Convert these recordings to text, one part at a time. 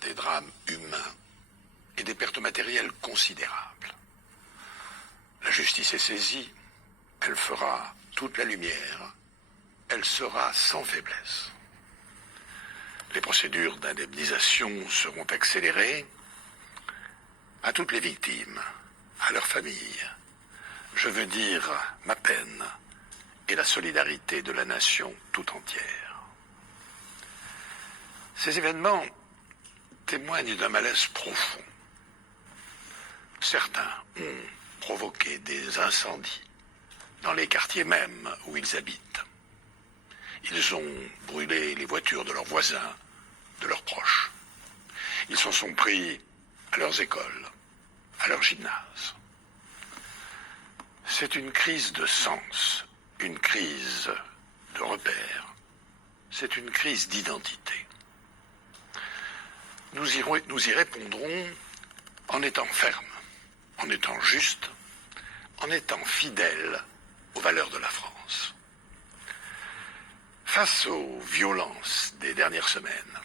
des drames humains et des pertes matérielles considérables. La justice est saisie, elle fera toute la lumière, elle sera sans faiblesse. Les procédures d'indemnisation seront accélérées. À toutes les victimes, à leurs familles, je veux dire ma peine et la solidarité de la nation tout entière. Ces événements témoignent d'un malaise profond. Certains ont provoqué des incendies dans les quartiers mêmes où ils habitent. Ils ont brûlé les voitures de leurs voisins, de leurs proches. Ils s'en sont pris à leurs écoles, à leurs gymnases. C'est une crise de sens, une crise de repères, c'est une crise d'identité. Nous y répondrons en étant fermes, en étant justes, en étant fidèles aux valeurs de la France. Face aux violences des dernières semaines,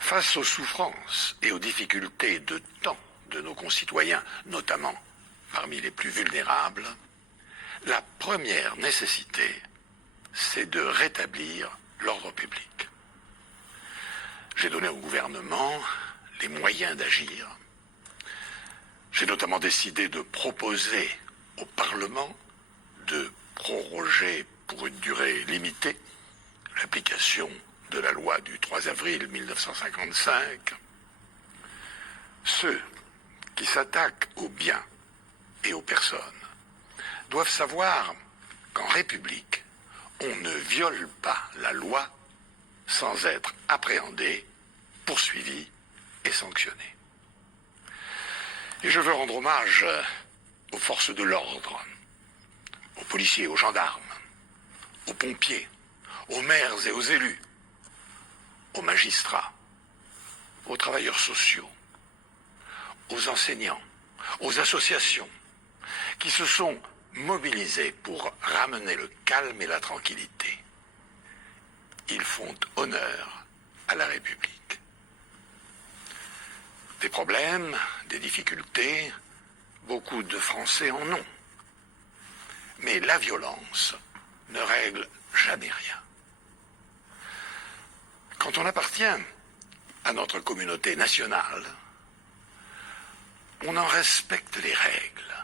face aux souffrances et aux difficultés de tant de nos concitoyens, notamment parmi les plus vulnérables, la première nécessité, c'est de rétablir l'ordre public. J'ai donné au gouvernement les moyens d'agir. J'ai notamment décidé de proposer au Parlement de proroger pour une durée limitée l'application de la loi du 3 avril 1955. Ceux qui s'attaquent aux biens et aux personnes doivent savoir qu'en République, on ne viole pas la loi sans être appréhendé, poursuivi et sanctionné. Et je veux rendre hommage aux forces de l'ordre, aux policiers, aux gendarmes, aux pompiers, aux maires et aux élus, aux magistrats, aux travailleurs sociaux, aux enseignants, aux associations qui se sont mobilisés pour ramener le calme et la tranquillité. Ils font honneur à la République. Des problèmes, des difficultés, beaucoup de Français en ont. Mais la violence ne règle jamais rien. Quand on appartient à notre communauté nationale, on en respecte les règles.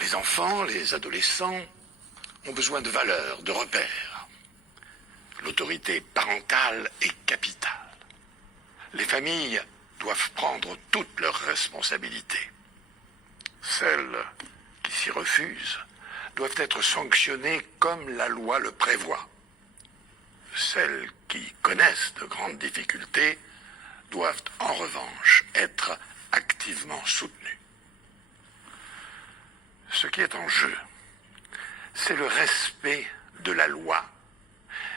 Les enfants, les adolescents ont besoin de valeurs, de repères. L'autorité parentale est capitale. Les familles doivent prendre toutes leurs responsabilités. Celles qui s'y refusent doivent être sanctionnées comme la loi le prévoit. Celles qui connaissent de grandes difficultés doivent en revanche être activement soutenues. Ce qui est en jeu, c'est le respect de la loi,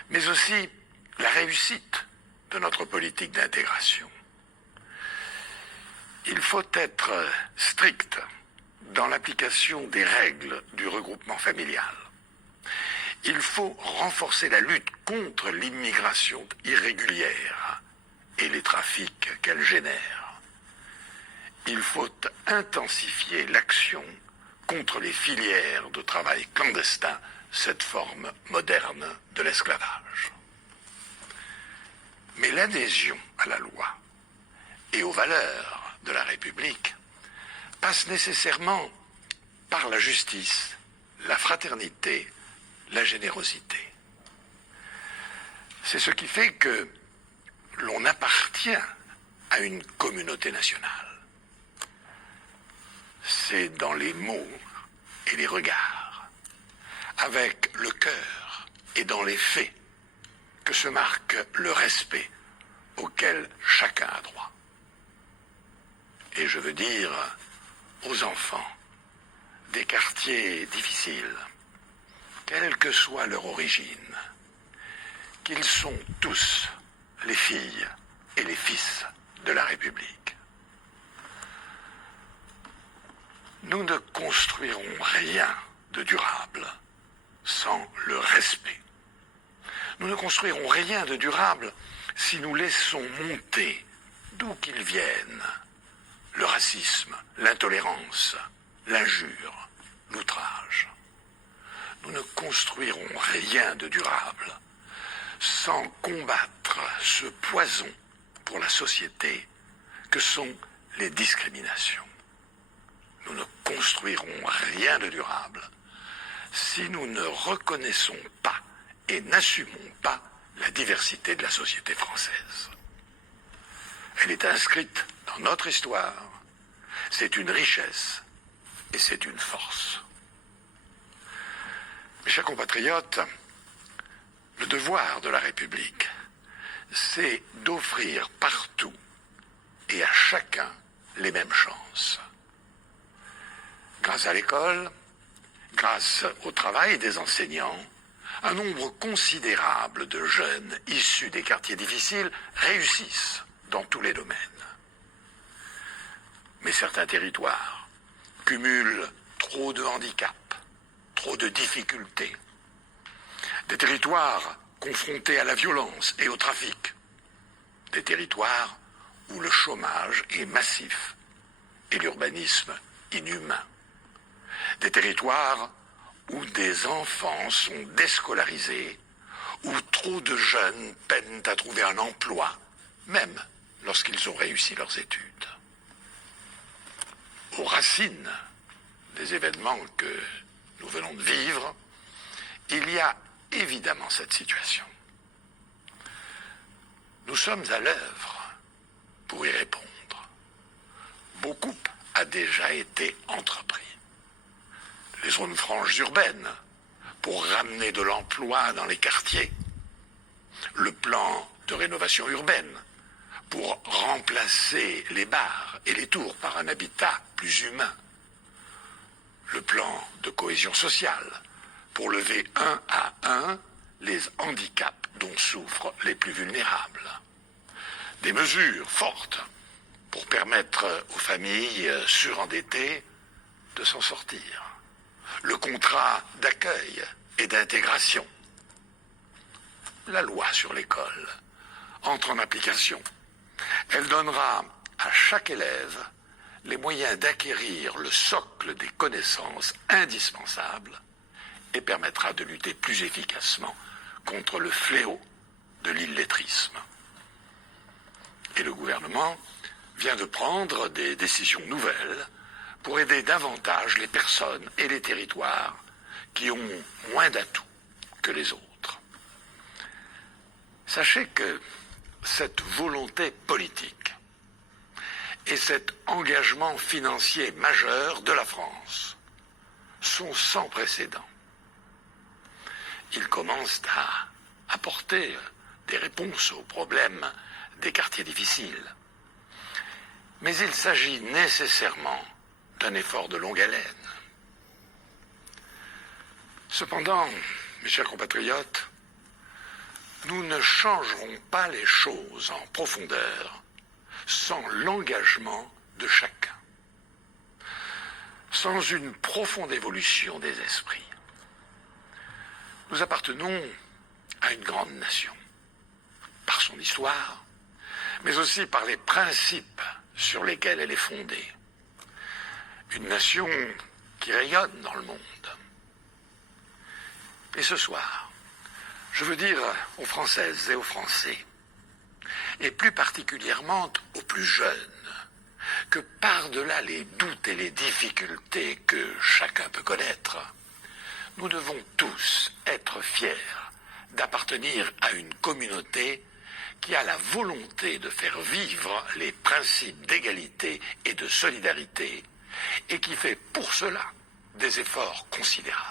mais aussi la réussite de notre politique d'intégration. Il faut être strict dans l'application des règles du regroupement familial. Il faut renforcer la lutte contre l'immigration irrégulière et les trafics qu'elle génère. Il faut intensifier l'action contre les filières de travail clandestin, cette forme moderne de l'esclavage. Mais l'adhésion à la loi et aux valeurs de la République passe nécessairement par la justice, la fraternité, la générosité. C'est ce qui fait que l'on appartient à une communauté nationale. C'est dans les mots et les regards, avec le cœur et dans les faits, que se marque le respect auquel chacun a droit. Et je veux dire aux enfants des quartiers difficiles, quelle que soit leur origine, qu'ils sont tous les filles et les fils de la République. Nous ne construirons rien de durable sans le respect. Nous ne construirons rien de durable si nous laissons monter, d'où qu'ils viennent, le racisme, l'intolérance, l'injure, l'outrage, nous ne construirons rien de durable sans combattre ce poison pour la société que sont les discriminations. Nous ne construirons rien de durable si nous ne reconnaissons pas et n'assumons pas la diversité de la société française. Elle est inscrite dans notre histoire, c'est une richesse et c'est une force. Mes chers compatriotes, le devoir de la République, c'est d'offrir partout et à chacun les mêmes chances. Grâce à l'école, grâce au travail des enseignants, un nombre considérable de jeunes issus des quartiers difficiles réussissent dans tous les domaines. Mais certains territoires cumulent trop de handicaps, trop de difficultés. Des territoires confrontés à la violence et au trafic. Des territoires où le chômage est massif et l'urbanisme inhumain. Des territoires où des enfants sont déscolarisés, où trop de jeunes peinent à trouver un emploi, même lorsqu'ils ont réussi leurs études. Aux racines des événements que nous venons de vivre, il y a évidemment cette situation. Nous sommes à l'œuvre pour y répondre. Beaucoup a déjà été entrepris. Les zones franches urbaines pour ramener de l'emploi dans les quartiers. Le plan de rénovation urbaine pour remplacer les bars et les tours par un habitat plus humain. Le plan de cohésion sociale pour lever un à un les handicaps dont souffrent les plus vulnérables. Des mesures fortes pour permettre aux familles surendettées de s'en sortir. Le contrat d'accueil et d'intégration. La loi sur l'école entre en application. Elle donnera à chaque élève les moyens d'acquérir le socle des connaissances indispensables et permettra de lutter plus efficacement contre le fléau de l'illettrisme. Et le gouvernement vient de prendre des décisions nouvelles pour aider davantage les personnes et les territoires qui ont moins d'atouts que les autres. Sachez que cette volonté politique et cet engagement financier majeur de la France sont sans précédent. Ils commencent à apporter des réponses aux problèmes des quartiers difficiles. Mais il s'agit nécessairement d'un effort de longue haleine. Cependant, mes chers compatriotes, nous ne changerons pas les choses en profondeur sans l'engagement de chacun, sans une profonde évolution des esprits. Nous appartenons à une grande nation, par son histoire, mais aussi par les principes sur lesquels elle est fondée. Une nation qui rayonne dans le monde. Et ce soir, je veux dire aux Françaises et aux Français, et plus particulièrement aux plus jeunes, que par-delà les doutes et les difficultés que chacun peut connaître, nous devons tous être fiers d'appartenir à une communauté qui a la volonté de faire vivre les principes d'égalité et de solidarité et qui fait pour cela des efforts considérables.